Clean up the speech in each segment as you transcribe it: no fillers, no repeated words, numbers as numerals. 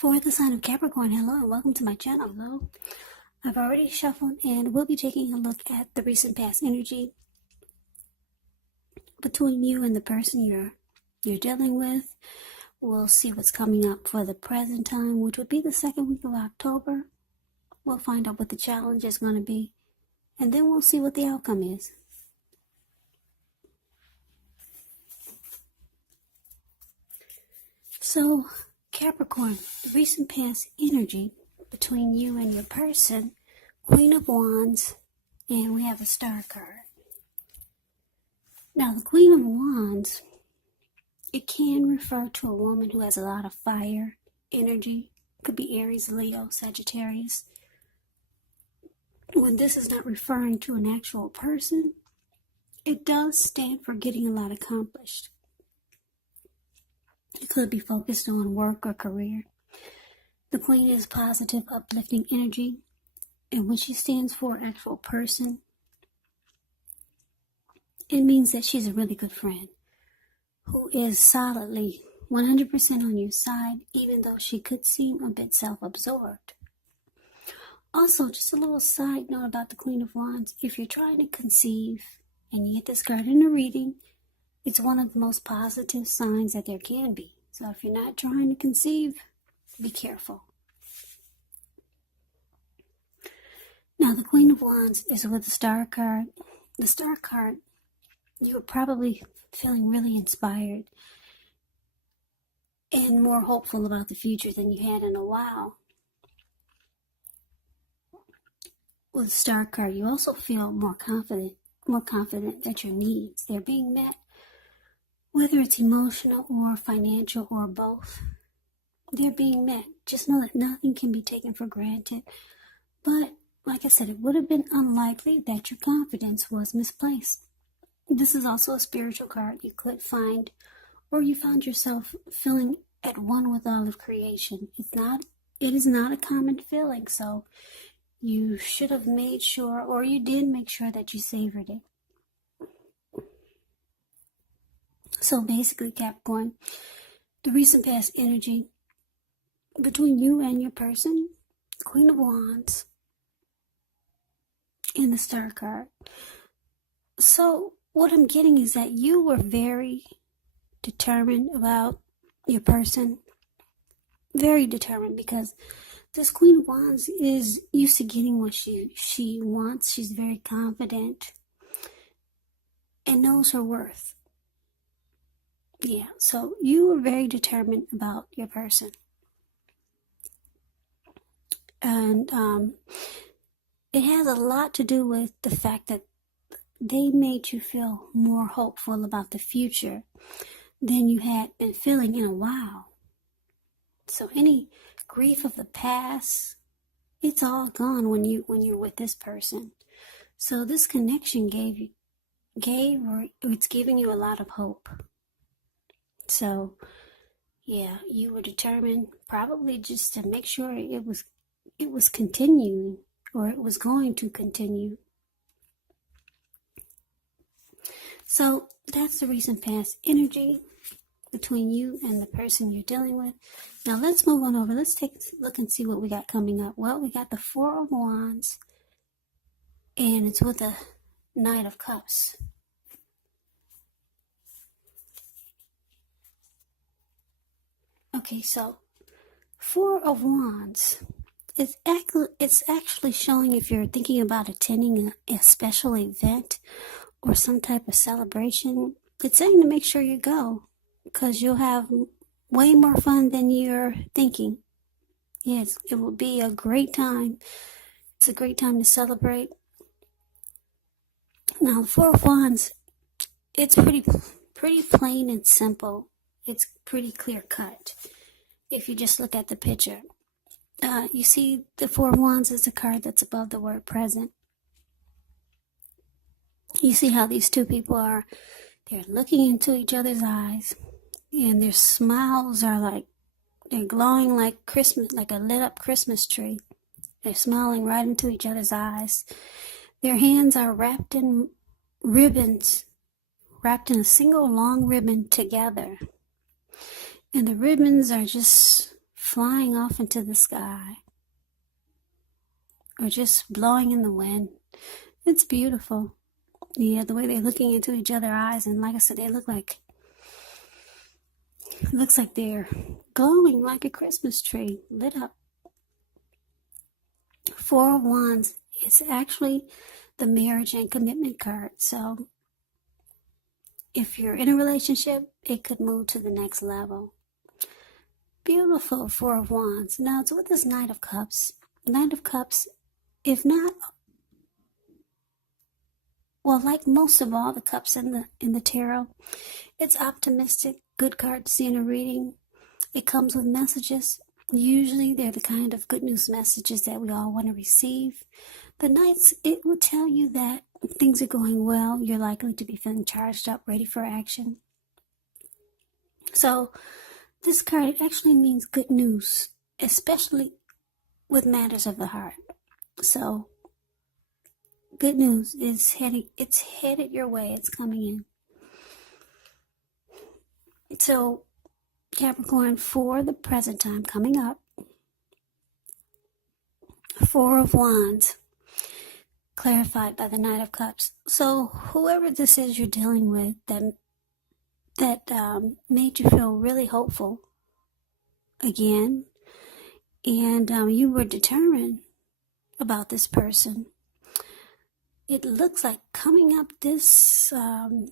For the sign of Capricorn, hello and welcome to my channel. Hello. I've already shuffled and we'll be taking a look at the recent past energy between you and the person you're dealing with. We'll see what's coming up for the present time, which would be the second week of October. We'll find out what the challenge is going to be, and then we'll see what the outcome is. So, Capricorn, the recent past energy between you and your person, Queen of Wands, and we have a Star card. Now, the Queen of Wands, it can refer to a woman who has a lot of fire energy. Could be Aries, Leo, Sagittarius. When this is not referring to an actual person, it does stand for getting a lot accomplished. It could be focused on work or career. The Queen is positive, uplifting energy, and when she stands for an actual person, it means that she's a really good friend who is solidly 100% on your side, even though she could seem a bit self-absorbed. Also, just a little side note about the Queen of Wands. If you're trying to conceive and you get this card in a reading, it's one of the most positive signs that there can be. So if you're not trying to conceive, be careful. Now, the Queen of Wands is with the Star card. The Star card, you were probably feeling really inspired and more hopeful about the future than you had in a while. With the Star card, you also feel more confident that your needs, they're being met, whether it's emotional or financial or both. They're being met. Just know that nothing can be taken for granted. But, like I said, it would have been unlikely that your confidence was misplaced. This is also a spiritual card. You could find, or you found yourself feeling at one with all of creation. It is not a common feeling, so you should have made sure, or you did make sure that you savored it. So basically, Capricorn, the recent past energy between you and your person, Queen of Wands, and the Star card. So what I'm getting is that you were very determined about your person. Very determined, because this Queen of Wands is used to getting what she wants. She's very confident and knows her worth. Yeah, so you were very determined about your person. And it has a lot to do with the fact that they made you feel more hopeful about the future than you had been feeling in a while. So any grief of the past, it's all gone when you're with this person. So this connection it's giving you a lot of hope. So, yeah, you were determined probably just to make sure it was continuing, or it was going to continue. So that's the recent past energy between you and the person you're dealing with. Now let's move on over. Let's take a look and see what we got coming up. Well, we got the Four of Wands, and it's with the Knight of Cups. Okay, so Four of Wands, it's actually showing if you're thinking about attending a special event or some type of celebration. It's saying to make sure you go, because you'll have way more fun than you're thinking. Yes, it will be a great time. It's a great time to celebrate. Now, the Four of Wands, it's pretty plain and simple. It's pretty clear cut. If you just look at the picture, you see the Four of Wands is a card that's above the word present. You see how these two people they're looking into each other's eyes, and their smiles are they're glowing like Christmas, like a lit up Christmas tree. They're smiling right into each other's eyes. Their hands are wrapped in ribbons, wrapped in a single long ribbon together. And the ribbons are just flying off into the sky or just blowing in the wind. It's beautiful. Yeah, the way they're looking into each other's eyes, and like I said, it looks like they're glowing like a Christmas tree, lit up. Four of Wands is actually the marriage and commitment card. So if you're in a relationship, it could move to the next level. Beautiful Four of Wands. Now it's with this Knight of Cups. Knight of Cups, if not, well, like most of all the cups in the tarot, it's optimistic, good card to see in a reading. It comes with messages. Usually they're the kind of good news messages that we all want to receive. The Knights, it will tell you that things are going well. You're likely to be feeling charged up, ready for action. So this card, it actually means good news, especially with matters of the heart. So good news is headed your way. It's coming in. So Capricorn, for the present time coming up, Four of Wands, clarified by the Knight of Cups. So whoever this is you're dealing with that made you feel really hopeful again, and you were determined about this person. It looks like coming up this, well,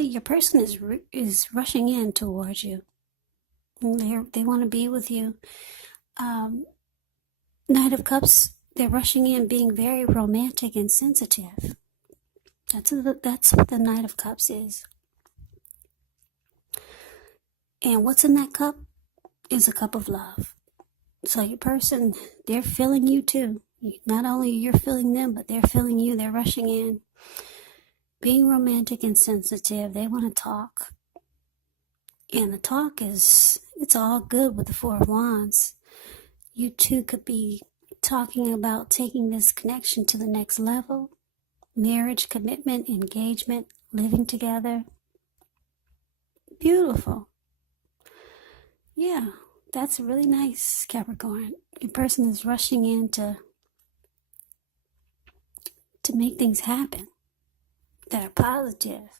your person is rushing in towards you. They want to be with you. Knight of Cups, they're rushing in, being very romantic and sensitive. That's what the Knight of Cups is. And what's in that cup is a cup of love. So your person, they're feeling you too. Not only you're feeling them, but they're feeling you. They're rushing in, being romantic and sensitive. They want to talk. And the talk it's all good with the Four of Wands. You two could be talking about taking this connection to the next level. Marriage, commitment, engagement, living together. Beautiful. Yeah, that's really nice, Capricorn. Your person is rushing in to make things happen that are positive.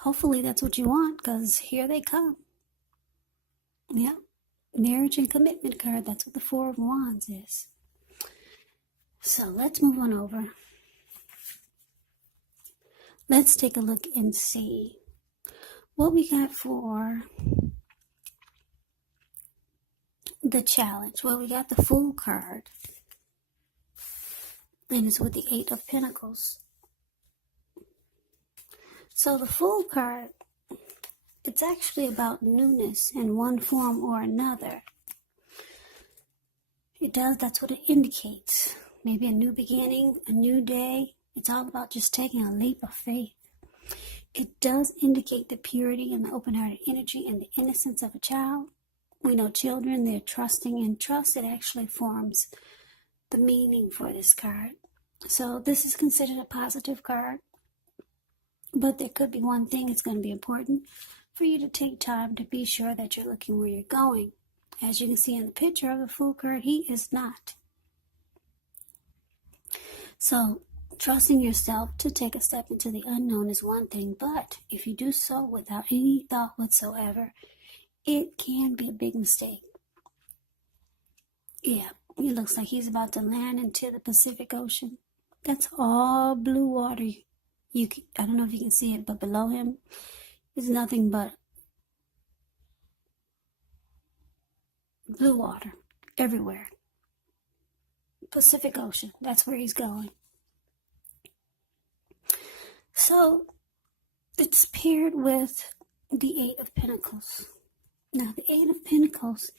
Hopefully that's what you want, because here they come. Yeah, marriage and commitment card. That's what the Four of Wands is. So let's move on over. Let's take a look and see what we got for the challenge. Well, we got the Fool card, and it's with the Eight of Pentacles. So the Fool card, it's actually about newness in one form or another. That's what it indicates. Maybe a new beginning, a new day. It's all about just taking a leap of faith. It does indicate the purity and the open-hearted energy and the innocence of a child. We know children, they're trusting, and trust, it actually forms the meaning for this card. So this is considered a positive card, but there could be one thing. It's going to be important for you to take time to be sure that you're looking where you're going. As you can see in the picture of the Fool card, he is not. So trusting yourself to take a step into the unknown is one thing, but if you do so without any thought whatsoever, it can be a big mistake. Yeah, it looks like he's about to land into the Pacific Ocean. That's all blue water. I don't know if you can see it, but below him is nothing but blue water everywhere. Pacific Ocean, that's where he's going. So it's paired with the Eight of Pentacles. Now the Eight of Pentacles,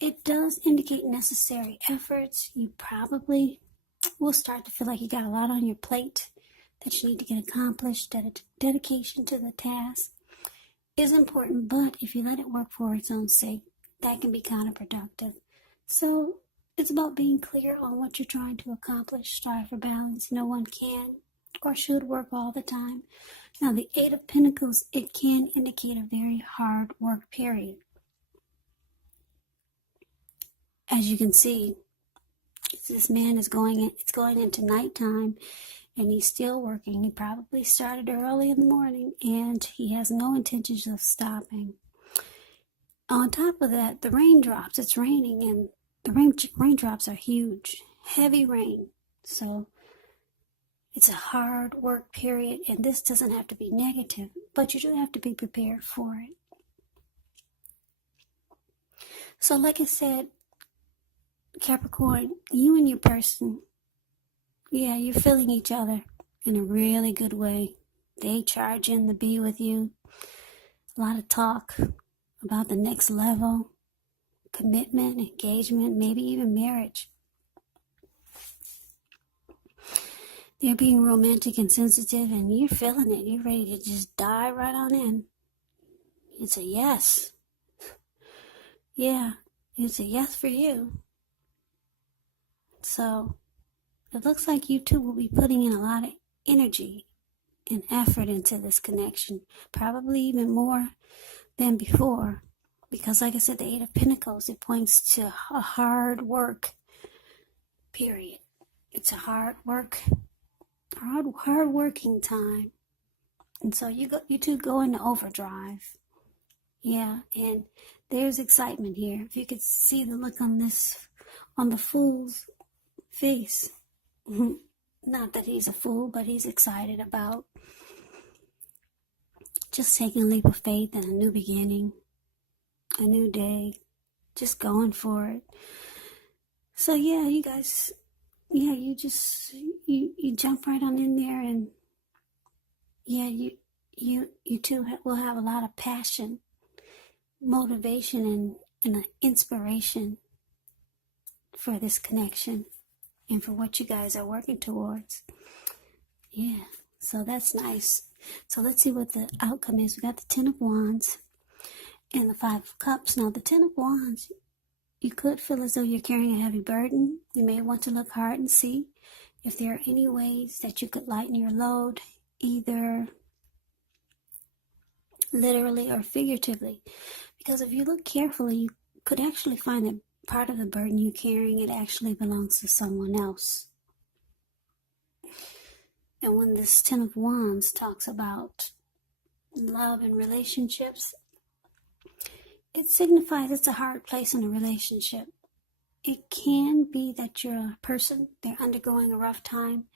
it does indicate necessary efforts. You probably will start to feel like you got a lot on your plate that you need to get accomplished. Dedication to the task is important, but if you let it work for its own sake, that can be counterproductive. So it's about being clear on what you're trying to accomplish. Strive for balance. No one can or should work all the time. Now, the Eight of Pentacles, it can indicate a very hard work period. As you can see, this man is it's going into nighttime, and he's still working. He probably started early in the morning, and he has no intentions of stopping. On top of that, the raindrops, it's raining, and the raindrops are huge, heavy rain. So it's a hard work period, and this doesn't have to be negative, but you do have to be prepared for it. So like I said, Capricorn, you and your person, yeah, you're feeling each other in a really good way. They charge in to be with you. A lot of talk about the next level, commitment, engagement, maybe even marriage. They're being romantic and sensitive, and you're feeling it. You're ready to just dive right on in. It's a yes. Yeah, it's a yes for you. So it looks like you two will be putting in a lot of energy and effort into this connection, probably even more than before, because like I said, the Eight of Pentacles, it points to a hard work period. It's a hard working time, and so you two go into overdrive. Yeah, and there's excitement here. If you could see the look on the fool's face. Not that he's a fool, but he's excited about just taking a leap of faith and a new beginning, a new day, just going for it. So yeah, you guys, yeah, you jump right on in there, and yeah, you two will have a lot of passion, motivation, and an inspiration for this connection and for what you guys are working towards. Yeah, so that's nice. So let's see what the outcome is. We got the Ten of Wands and the Five of Cups. Now, the Ten of Wands, you could feel as though you're carrying a heavy burden. You may want to look hard and see if there are any ways that you could lighten your load, either literally or figuratively. Because if you look carefully, you could actually find that part of the burden you're carrying, it actually belongs to someone else. And when this Ten of Wands talks about love and relationships, it signifies it's a hard place in a relationship. It can be that you're a person, they're undergoing a rough time,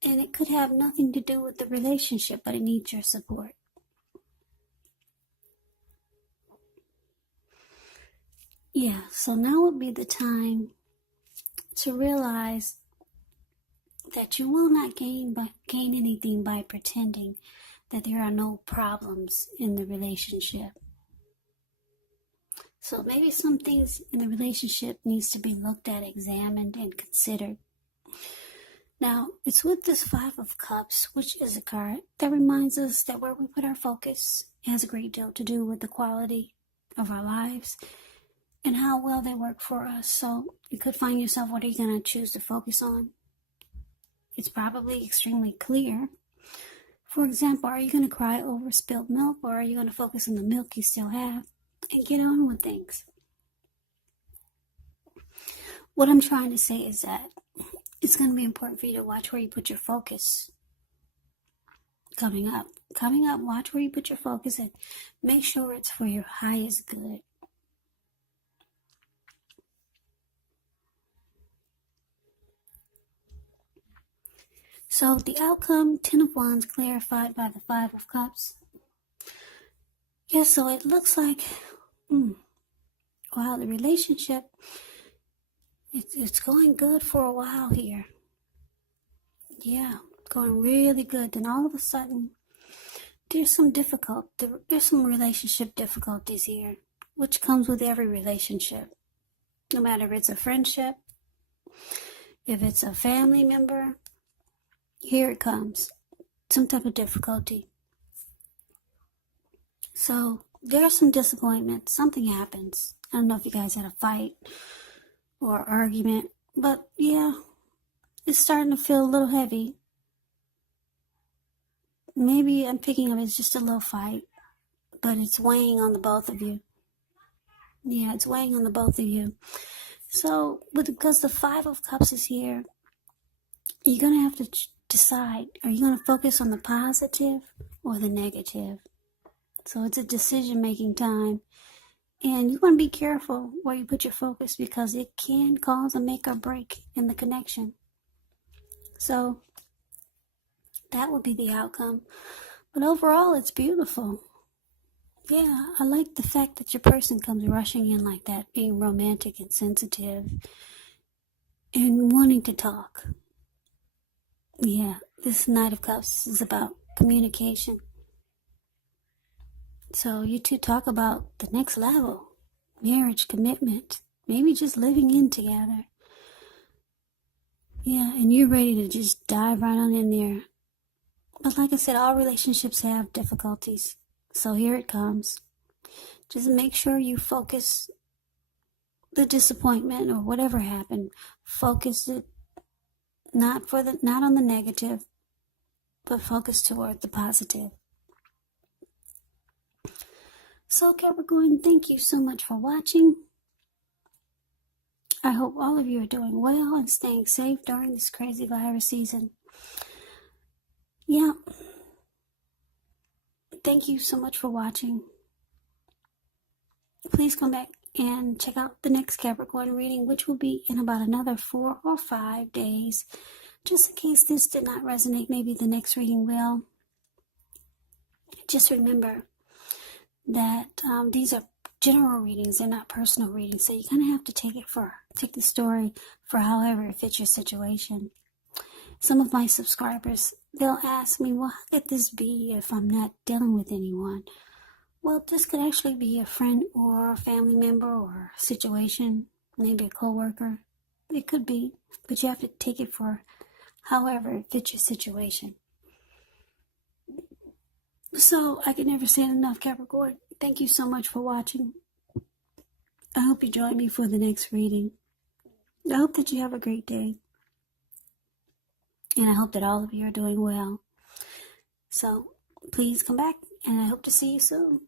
and it could have nothing to do with the relationship, but it needs your support. Yeah, so now would be the time to realize that you will not gain anything by pretending that there are no problems in the relationship. So maybe some things in the relationship needs to be looked at, examined, and considered. Now, it's with this Five of Cups, which is a card that reminds us that where we put our focus has a great deal to do with the quality of our lives and how well they work for us. So you could find yourself, what are you going to choose to focus on? It's probably extremely clear. For example, are you going to cry over spilled milk, or are you going to focus on the milk you still have and get on with things? What I'm trying to say is that it's going to be important for you to watch where you put your focus coming up. Watch where you put your focus and make sure it's for your highest good. So the outcome, Ten of Wands clarified by the Five of Cups. Yeah, so it looks like, wow, the relationship, it's going good for a while here. Yeah, going really good. Then all of a sudden, there's some relationship difficulties here, which comes with every relationship. No matter if it's a friendship, if it's a family member, here it comes. Some type of difficulty. So there's some disappointment. Something happens. I don't know if you guys had a fight or argument, but yeah, it's starting to feel a little heavy. maybe I'm picking up it's just a little fight, but it's weighing on the both of you. Yeah, it's weighing on the both of you. So, because the Five of Cups is here, you're going to have to decide, are you going to focus on the positive or the negative? So it's a decision-making time. And you want to be careful where you put your focus because it can cause a make or break in the connection. So that would be the outcome. But overall, it's beautiful. Yeah, I like the fact that your person comes rushing in like that, being romantic and sensitive and wanting to talk. Yeah, this Knight of Cups is about communication. So you two talk about the next level, marriage, commitment, maybe just living in together. Yeah, and you're ready to just dive right on in there. But like I said, all relationships have difficulties. So here it comes. Just make sure you focus the disappointment or whatever happened. Focus it not on the negative, but focus toward the positive. So Capricorn, thank you so much for watching. I hope all of you are doing well and staying safe during this crazy virus season. Yeah. Thank you so much for watching. Please come back and check out the next Capricorn reading, which will be in about another 4 or 5 days. Just in case this did not resonate, maybe the next reading will. Just remember that these are general readings, they're not personal readings, so you kind of have to take the story for however it fits your situation. Some of my subscribers, they'll ask me, well, how could this be if I'm not dealing with anyone? Well, this could actually be a friend or a family member or a situation, maybe a coworker. It could be, but you have to take it for however it fits your situation. So I can never say it enough, Capricorn. Thank you so much for watching. I hope you join me for the next reading. I hope that you have a great day. And I hope that all of you are doing well. So please come back, and I hope to see you soon.